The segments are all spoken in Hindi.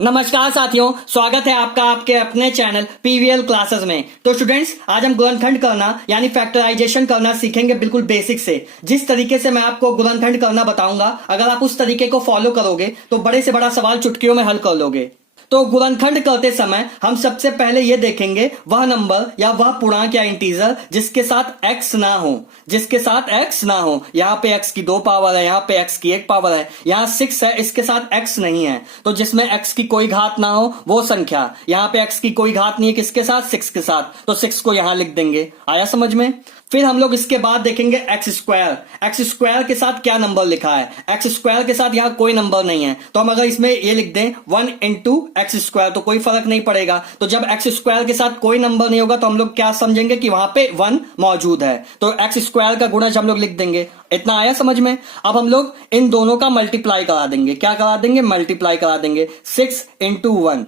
नमस्कार साथियों, स्वागत है आपका आपके अपने चैनल पीवीएल क्लासेस में। तो स्टूडेंट्स, आज हम गुणनखंड करना यानी फैक्टराइजेशन करना सीखेंगे बिल्कुल बेसिक से। जिस तरीके से मैं आपको गुणनखंड करना बताऊंगा, अगर आप उस तरीके को फॉलो करोगे तो बड़े से बड़ा सवाल चुटकियों में हल कर लोगे। तो गुणनखंड करते समय हम सबसे पहले ये देखेंगे वह नंबर या वह पूर्णांक या इंटीजर जिसके साथ x ना हो, जिसके साथ x ना हो। यहाँ पे x की 2 पावर है, यहाँ पे x की 1 पावर है, यहाँ 6 है, इसके साथ x नहीं है। तो जिसमें x की कोई घात ना हो वो संख्या। यहाँ पे x की कोई घात नहीं है, किसके साथ? 6 के साथ। तो 6 को यहां लिख देंगे। आया समझ में? फिर हम लोग इसके बाद देखेंगे एक्स स्क्वायर के साथ क्या नंबर लिखा है। एक्स स्क्वायर के साथ यहाँ कोई नंबर नहीं है, तो हम अगर इसमें ये लिख दें 1 इंटू एक्स स्क्वायर तो कोई फर्क नहीं पड़ेगा। तो जब एक्स स्क्वायर के साथ कोई नंबर नहीं होगा तो हम लोग क्या समझेंगे कि वहां पे 1 मौजूद है। तो एक्स स्क्वायर का गुणज हम लोग लिख देंगे। इतना आया समझ में? अब हम लोग इन दोनों का मल्टीप्लाई करा देंगे। क्या करा देंगे? मल्टीप्लाई करा देंगे। 6 इंटू 1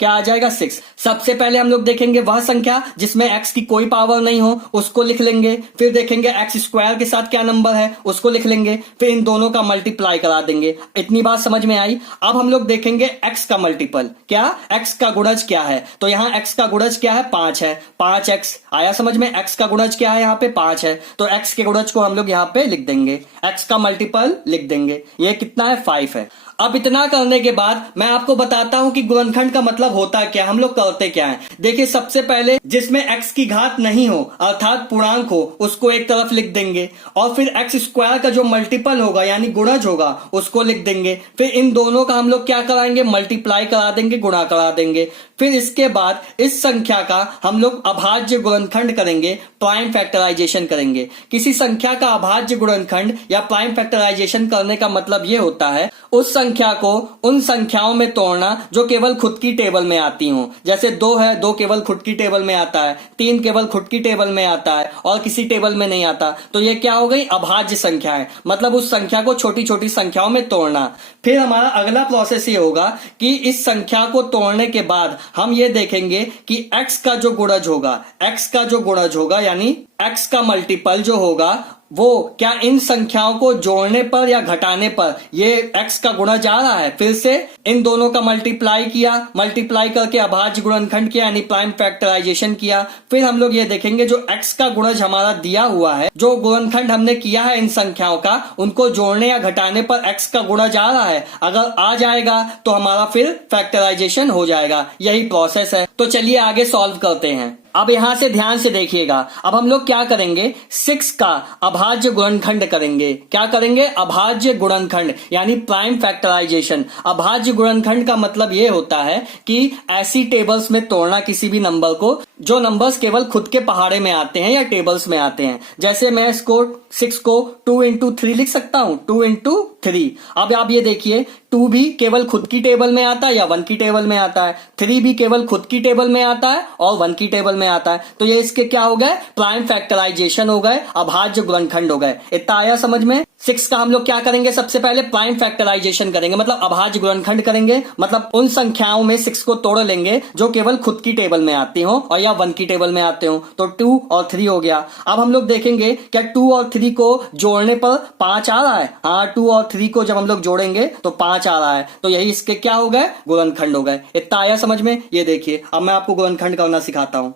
क्या आ जाएगा? 6। सबसे पहले हम लोग देखेंगे वह संख्या जिसमें x की कोई पावर नहीं हो, उसको लिख लेंगे। फिर देखेंगे एक्स स्क्वायर के साथ क्या नंबर है, उसको लिख लेंगे। फिर इन दोनों का मल्टीप्लाई करा देंगे। इतनी बात समझ में आई? अब हम लोग देखेंगे x का मल्टीपल। क्या? x का गुणज क्या है? तो यहाँ x का गुणज क्या है? 5 है। 5x आया समझ में? x का गुणज क्या है? यहाँ पे 5 है। तो x के गुणज को हम लोग यहाँ पे लिख देंगे, x का मल्टीपल लिख देंगे। ये कितना है? 5 है। अब इतना करने के बाद मैं आपको बताता हूं कि गुणनखंड का मतलब होता क्या, हम लोग करते क्या है। देखिए, सबसे पहले जिसमें x की घात नहीं हो अर्थात पूर्णांक हो उसको एक तरफ लिख देंगे, और फिर एक्स स्क्वायर का जो मल्टीपल होगा यानी गुणज होगा उसको लिख देंगे। फिर इन दोनों का हम लोग क्या कराएंगे? मल्टीप्लाई करा देंगे, गुणा करा देंगे। फिर इसके बाद इस संख्या का हम लोग अभाज्य गुणनखंड करेंगे, प्राइम फैक्टराइजेशन करेंगे। किसी संख्या का अभाज्य गुणनखंड या प्राइम फैक्टराइजेशन करने का मतलब यह होता है उस संख्या को उन संख्याओं में तोड़ना जो केवल खुद की टेबल में आती हो। जैसे 2 है, 2 केवल खुद की टेबल में आता है, 3 केवल खुद की टेबल में आता है और किसी टेबल में नहीं आता। तो ये क्या हो गई? अभाज्य संख्या है, मतलब उस संख्या को छोटी छोटी संख्याओं में तोड़ना। फिर हमारा अगला प्रोसेस ये होगा कि इस संख्या को तोड़ने के बाद हम ये देखेंगे कि x का जो गुणज होगा, x का जो गुणज होगा यानी x का मल्टीपल जो होगा वो क्या इन संख्याओं को जोड़ने पर या घटाने पर ये x का गुणज आ रहा है। फिर से इन दोनों का मल्टीप्लाई किया, मल्टीप्लाई करके अभाज्य गुणनखंड किया यानी प्राइम फैक्टराइजेशन किया। फिर हम लोग ये देखेंगे जो x का गुणज हमारा दिया हुआ है, जो गुणनखंड हमने किया है इन संख्याओं का, उनको जोड़ने या घटाने पर x का गुणज आ रहा है। अगर आ जाएगा तो हमारा फिर फैक्टराइजेशन हो जाएगा। यही प्रोसेस है। तो चलिए आगे सॉल्व करते हैं। अब यहां से ध्यान से देखिएगा। अब हम लोग क्या करेंगे? 6 का अभाज्य गुणनखंड करेंगे। क्या करेंगे? अभाज्य गुणनखंड यानी प्राइम फैक्टराइजेशन। अभाज्य गुणनखंड का मतलब यह होता है कि ऐसी टेबल्स में तोड़ना किसी भी नंबर को जो नंबर्स केवल खुद के पहाड़े में आते हैं या टेबल्स में आते हैं। जैसे मैं इसको 6 को 2 इंटू 3 लिख सकता हूं, 2 इंटू 3। अब आप ये देखिए, 2 भी केवल खुद की टेबल में आता है या 1 की टेबल में आता है, 3 भी केवल खुद की टेबल में आता है और 1 की टेबल में आता है। तो ये इसके क्या हो गए? प्राइम फैक्टराइजेशन हो गए, अभाज्य गुणनखंड हो गए। इतना आया समझ में? 6 का हम लोग क्या करेंगे? सबसे पहले प्राइम फैक्टराइजेशन करेंगे, मतलब अभाज्य गुणनखंड करेंगे। मतलब उन संख्याओं में 6 को तोड़ लेंगे जो केवल खुद की टेबल में आती हो और या 1 की टेबल में आते हो। तो 2 और 3 हो गया। अब हम लोग देखेंगे क्या 2 और 3 को जोड़ने पर 5 आ रहा है? हाँ, 2 और 3 को जब हम लोग जोड़ेंगे तो 5 आ रहा है। तो यही इसके क्या हो गए? गुणनखंड हो गए। इतना आया समझ में? ये देखिए, अब मैं आपको गुणनखंड करना सिखाता हूं।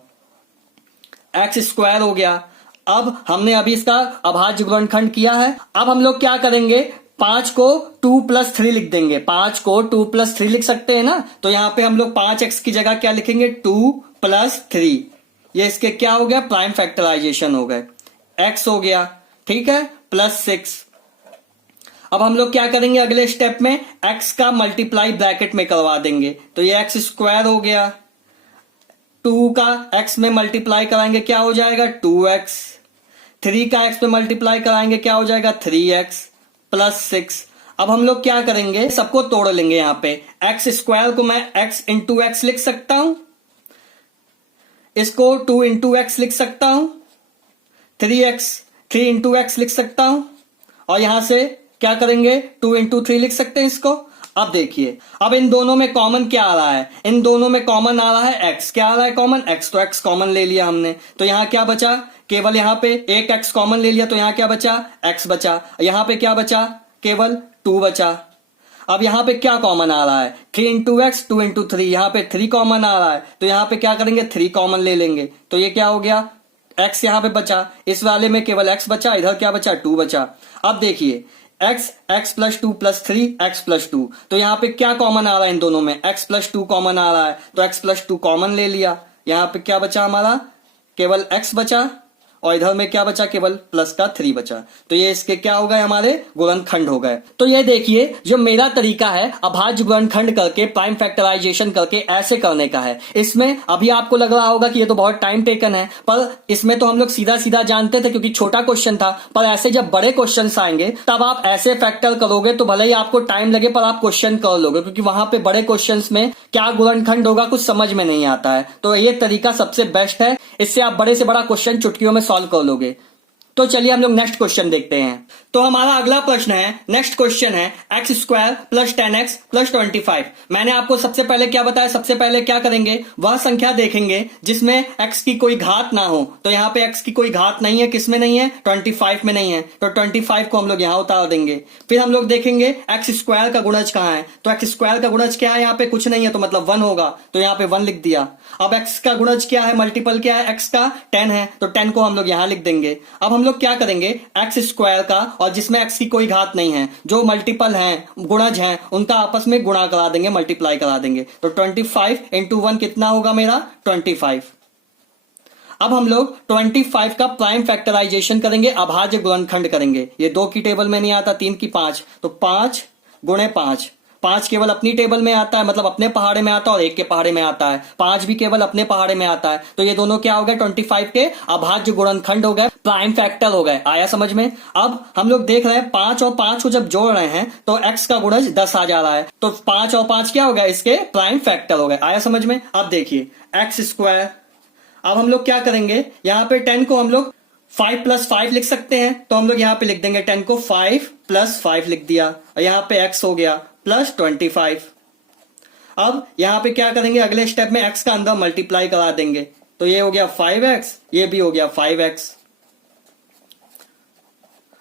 एक्स स्क्वायर हो गया। अब हमने अभी इसका अभाज्य गुणनखंड किया है। अब हम लोग क्या करेंगे? 5 को 2 प्लस 3 लिख देंगे। 5 को 2 प्लस 3 लिख सकते हैं ना? तो यहां पे हम लोग 5x की जगह क्या लिखेंगे? 2 प्लस 3। ये इसके क्या हो गया? प्राइम फैक्टराइजेशन हो गए। x हो गया, ठीक है, प्लस 6। अब हम लोग क्या करेंगे? अगले स्टेप में x का मल्टीप्लाई ब्रैकेट में करवा देंगे। तो ये एक्स स्क्वायर हो गया। 2 का x में मल्टीप्लाई कराएंगे, क्या हो जाएगा? 2x। 3 का x में मल्टीप्लाई कराएंगे, क्या हो जाएगा? 3x plus 6। अब हम लोग क्या करेंगे? सबको तोड़ लेंगे। यहां पे एक्स स्क्वायर को मैं x इंटू एक्स लिख सकता हूं, इसको 2 इंटू एक्स लिख सकता हूं, 3 इंटू एक्स लिख सकता हूं, और यहां से क्या करेंगे? 2 इंटू 3 लिख सकते हैं इसको। अब देखिए, अब इन दोनों में कॉमन क्या आ रहा है? इन दोनों में कॉमन आ रहा है x। क्या आ रहा है कॉमन? x। तो x कॉमन ले लिया हमने, तो यहां क्या बचा? केवल यहां पे एक x कॉमन ले लिया, तो यहां क्या बचा? x बचा। यहां पे क्या बचा? केवल 2 बचा। अब यहाँ पे क्या कॉमन आ रहा है, 3 इंटू एक्स 2 इंटू 3, यहाँ पे 3 कॉमन आ रहा है, तो यहाँ पे क्या करेंगे 3 कॉमन ले लेंगे, तो ये क्या हो गया x यहाँ पे बचा, इस वाले में केवल x बचा, इधर क्या बचा 2 बचा। अब देखिए x plus 2 plus 3 x plus 2, तो यहाँ पे क्या कॉमन आ रहा है इन दोनों में, x प्लस 2 कॉमन आ रहा है, तो x प्लस 2 कॉमन ले लिया, यहाँ पे क्या बचा हमारा केवल x बचा, और इधर में क्या बचा केवल प्लस का 3 बचा, तो ये इसके क्या हो गए हमारे गुणनखंड हो गए। तो ये देखिए जो मेरा तरीका है अभाज्य गुणनखंड करके प्राइम फैक्टराइजेशन करके ऐसे करने का है, इसमें अभी आपको लग रहा होगा कि ये तो बहुत टाइम टेकन है, पर इसमें तो हम लोग सीधा सीधा जानते थे क्योंकि छोटा क्वेश्चन था, पर ऐसे जब बड़े क्वेश्चन आएंगे तब आप ऐसे फैक्टर करोगे तो भले ही आपको टाइम लगे पर आप क्वेश्चन कर लोगे, क्योंकि वहां पे बड़े क्वेश्चन में क्या गुणनखंड होगा कुछ समझ में नहीं आता है। तो ये तरीका सबसे बेस्ट है, इससे आप बड़े से बड़ा क्वेश्चन चुटकियों में सॉल्व कर लोगे। तो चलिए हम लोग नेक्स्ट क्वेश्चन देखते हैं। तो हमारा अगला प्रश्न है, नेक्स्ट क्वेश्चन है x square plus 10x plus 25। मैंने आपको सबसे पहले क्या बताया, सबसे पहले क्या करेंगे वह संख्या देखेंगे जिसमें x की कोई घात ना हो, तो यहाँ पे x की कोई घात नहीं है, किसमें नहीं है 25 में नहीं है, तो 25 को हम लोग यहाँ उतार देंगे। फिर हम लोग देखेंगे एक्स स्क्वायर का गुणज कहाँ है, तो एक्स स्क्वायर का गुणज क्या है, यहाँ पे कुछ नहीं है तो मतलब 1 होगा, तो यहाँ पे 1 लिख दिया। अब x का गुणज क्या है, मल्टीपल क्या है x का 10 है, तो 10 को हम लोग यहाँ लिख देंगे। अब हम लोग क्या करेंगे एक्स स्क्वायर का और जिसमें x की कोई घात नहीं है, जो मल्टीपल हैं गुणज हैं उनका आपस में गुणा करा देंगे, मल्टीप्लाई करा देंगे, तो 25 इंटू 1 कितना होगा मेरा 25। अब हम लोग 25 का प्राइम फैक्टराइजेशन करेंगे, अभाज्य गुणनखंड करेंगे। ये 2 की टेबल में नहीं आता, 3 की 5, तो 5 गुणे 5, 5 केवल अपनी टेबल में आता है, मतलब अपने पहाड़े में आता है, और 1 के पहाड़े में आता है, 5 भी केवल अपने पहाड़े में आता है, तो ये दोनों क्या हो गए 25 के अभाज्य गुणनखंड हो गए, प्राइम फैक्टर हो गए। आया समझ में। अब हम लोग देख रहे हैं 5 और 5 को जब जोड़ रहे हैं तो x का गुणज 10 आ जा रहा है, तो 5 और 5 क्या हो गया इसके प्राइम फैक्टर हो गए। आया समझ में। अब देखिए एक्स स्क्वायर, अब हम लोग क्या करेंगे, यहाँ पे 10 को हम लोग 5 प्लस 5 लिख सकते हैं, तो हम लोग यहाँ पे लिख देंगे 10 को 5 प्लस 5 लिख दिया, और यहाँ पे x हो गया प्लस 25। अब यहाँ पे क्या करेंगे, अगले स्टेप में x का अंदर मल्टीप्लाई करा देंगे, तो ये हो गया 5x, ये भी हो गया 5x।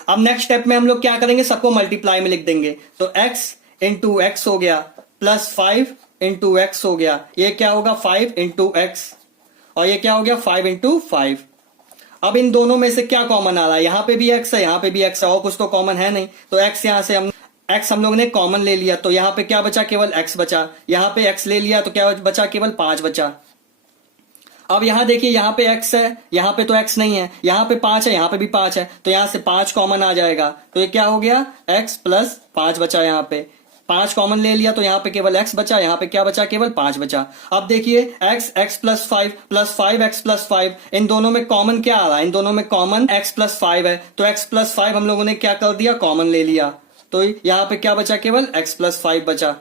अब नेक्स्ट स्टेप में हम लोग क्या करेंगे, सबको मल्टीप्लाई में लिख देंगे, तो x इंटू एक्स हो गया प्लस 5 इंटू एक्स हो गया, ये क्या होगा 5 इंटू एक्स, और ये क्या हो गया 5 इंटू 5। अब इन दोनों में से क्या कॉमन आ रहा है, यहाँ पे भी x है, यहाँ पे भी x है, और कुछ तो कॉमन है नहीं, तो x यहां से हम लोग ने कॉमन ले लिया, तो यहाँ पे क्या बचा केवल x बचा, यहाँ पे x ले लिया तो क्या बचा केवल 5 बचा। अब यहाँ देखिए यहाँ पे x है, यहाँ पे तो x नहीं है, यहाँ पे 5 है, यहाँ पे भी 5 है, तो यहाँ से 5 कॉमन आ जाएगा, तो ये क्या हो गया x प्लस 5 बचा, यहाँ पे 5 कॉमन ले लिया तो यहाँ पे केवल x बचा, यहाँ पे क्या बचा केवल 5 बचा। अब देखिए x plus 5 plus 5x plus 5, इन दोनों में कॉमन क्या आ रहा है, इन दोनों में कॉमन x प्लस 5 है, तो x प्लस 5 हम लोगों ने क्या कर दिया कॉमन ले लिया, तो यहाँ पे क्या बचा केवल x प्लस 5 बचा।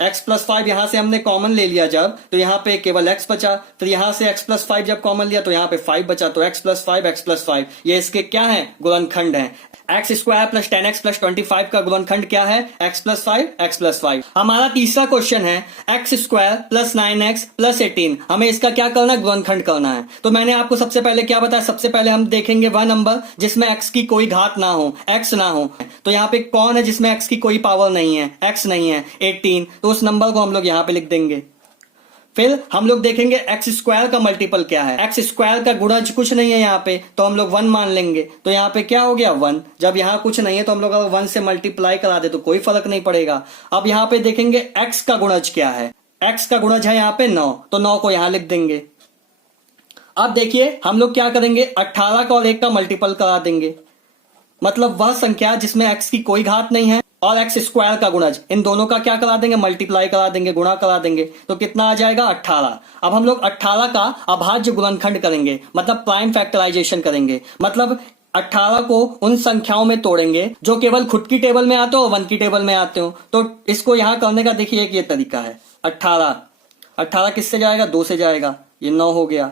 x प्लस 5 यहां से हमने कॉमन ले लिया जब, तो यहाँ पे केवल x बचा, फिर यहां से x प्लस 5 जब कॉमन लिया तो यहाँ पे 5 बचा, तो x प्लस 5 ये इसके क्या है गुणनखंड है। X square plus 10x plus 25 का गुणनखंड क्या है x प्लस 5। हमारा तीसरा क्वेश्चन है x square plus 9x plus 18, हमें इसका क्या करना है गुणनखंड करना है। तो मैंने आपको सबसे पहले क्या बताया, सबसे पहले हम देखेंगे वह नंबर जिसमें x की कोई घात ना हो, x ना हो, तो यहाँ पे कौन है जिसमें x की कोई पावर नहीं है, x नहीं है 18, तो उस नंबर को हम लोग यहाँ पे लिख देंगे। फिर हम लोग देखेंगे एक्स स्क्वायर का मल्टीपल क्या है, एक्स स्क्वायर का गुणज कुछ नहीं है यहाँ पे, तो हम लोग 1 मान लेंगे, तो यहाँ पे क्या हो गया 1। जब यहाँ कुछ नहीं है तो हम लोग अगर 1 से मल्टीप्लाई करा दे तो कोई फर्क नहीं पड़ेगा। अब यहाँ पे देखेंगे एक्स का गुणज क्या है, एक्स का गुणज है यहाँ पे 9, तो 9 को यहाँ लिख देंगे। अब देखिए हम लोग क्या करेंगे 18 का और 1 का मल्टीपल करा देंगे, मतलब वह संख्या जिसमें एक्स की कोई घात नहीं है और एक्स स्क्वायर का गुणज, इन दोनों का क्या करा देंगे मल्टीप्लाई करा देंगे, गुणा करा देंगे, तो कितना आ जाएगा 18। अब हम लोग 18 का अभाज्य गुणनखंड करेंगे, मतलब प्राइम फैक्टराइजेशन करेंगे, मतलब 18 को उन संख्याओं में तोड़ेंगे जो केवल खुद की टेबल में आते हो और 1 की टेबल में आते हो। तो इसको यहां करने का देखिए एक ये तरीका है, 18 किससे जाएगा 2 से जाएगा, ये 9 हो गया,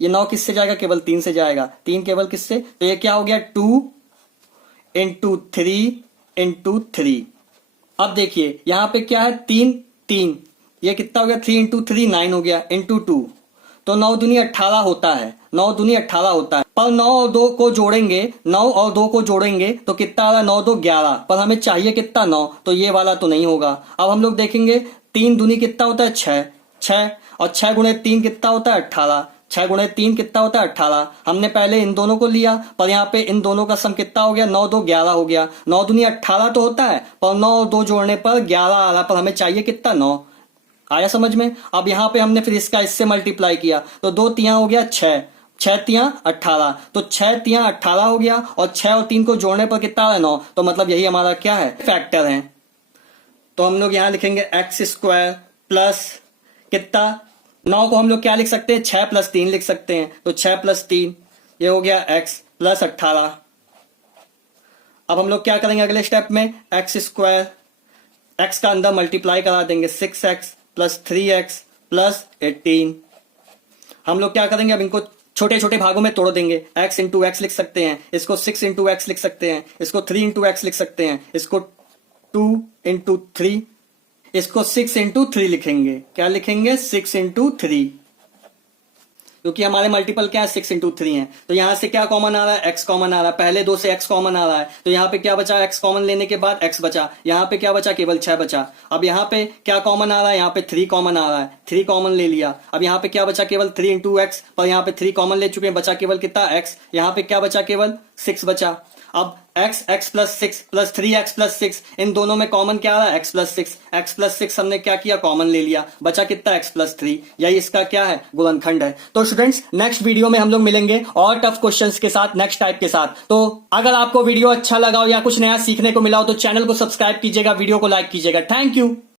ये 9 किससे जाएगा केवल 3 से जाएगा, 3 केवल किससे, तो ये क्या हो गया 2 इंटू 3 इंटू 3। अब देखिए यहां पे क्या है 3, ये कितना हो गया 3 इंटू 3 9 हो गया, इंटू 2, तो 9 दूनी 18 होता है, 9 दूनी 18 होता है। पर 9 और 2 को जोड़ेंगे, 9 और 2 को जोड़ेंगे तो कितना आ रहा है, 9 2 11, पर हमें चाहिए कितना 9, तो ये वाला तो नहीं होगा। अब हम लोग देखेंगे 3 दूनी कितना होता है 6, 6 और 6 गुणे 3 कितना होता है 18, 6 गुणे 3 कितना होता है 18। हमने पहले इन दोनों को लिया, पर यहाँ पे इन दोनों का सम कितना हो गया, 9 2 11 हो गया। 9 दूनी 18 तो होता है, पर 9 और 2 जोड़ने पर 11 आ रहा, पर हमें चाहिए कितना 9। आया समझ में। अब यहाँ पे हमने फिर इसका इससे मल्टीप्लाई किया तो 2 तिया हो गया 6, 6 तिया 18, तो 6 तिया 18 हो गया और 6 और 3 को जोड़ने पर कितना है 9, तो मतलब यही हमारा क्या है, फैक्टर है। तो हम लोग यहाँ लिखेंगे एक्स स्क्वायर प्लस कितना, 9 को हम लोग क्या लिख सकते हैं, 6 प्लस 3 लिख सकते हैं, तो 6 प्लस 3 ये हो गया एक्स प्लस 18। अब हम लोग क्या करेंगे अगले स्टेप में, एक्स स्क्वायर, एक्स का अंदर मल्टीप्लाई करा देंगे, 6x प्लस 3x प्लस 18। हम लोग क्या करेंगे, अब इनको छोटे छोटे भागों में तोड़ देंगे, x इंटू एक्स लिख सकते हैं, इसको 6 इंटू एक्स लिख सकते हैं, इसको 3 इंटू एक्स लिख सकते हैं, इसको 2 इंटू 3, इसको 6 इंटू 3 लिखेंगे। क्या लिखेंगे, 6 इंटू 3, क्योंकि हमारे मल्टीपल क्या है, 6 इंटू 3 है। तो यहां से क्या कॉमन आ रहा है, x कॉमन आ रहा है, पहले 2 से x कॉमन आ रहा है, तो यहाँ पे क्या बचा, x कॉमन लेने के बाद x बचा, यहाँ पे क्या बचा, केवल 6 बचा। अब यहाँ पे क्या कॉमन आ रहा है, यहाँ पे 3 कॉमन आ रहा है, 3 कॉमन ले लिया। अब यहाँ पे क्या बचा, केवल 3 इंटू एक्स, पर यहाँ पे 3 कॉमन ले चुके हैं, बचा केवल कितना x, यहाँ पे क्या बचा, केवल 6 बचा। अब x plus 6 plus 3x plus 6, इन दोनों में कॉमन क्या आ रहा है, x प्लस 6 हमने क्या किया, कॉमन ले लिया, बचा कितना x प्लस 3, यही इसका क्या है, गुणनखंड है। तो स्टूडेंट्स नेक्स्ट वीडियो में हम लोग मिलेंगे और टफ क्वेश्चंस के साथ, नेक्स्ट टाइप के साथ। तो अगर आपको वीडियो अच्छा लगा हो या कुछ नया सीखने को मिला हो तो चैनल को सब्सक्राइब कीजिएगा, वीडियो को लाइक कीजिएगा। Thank you.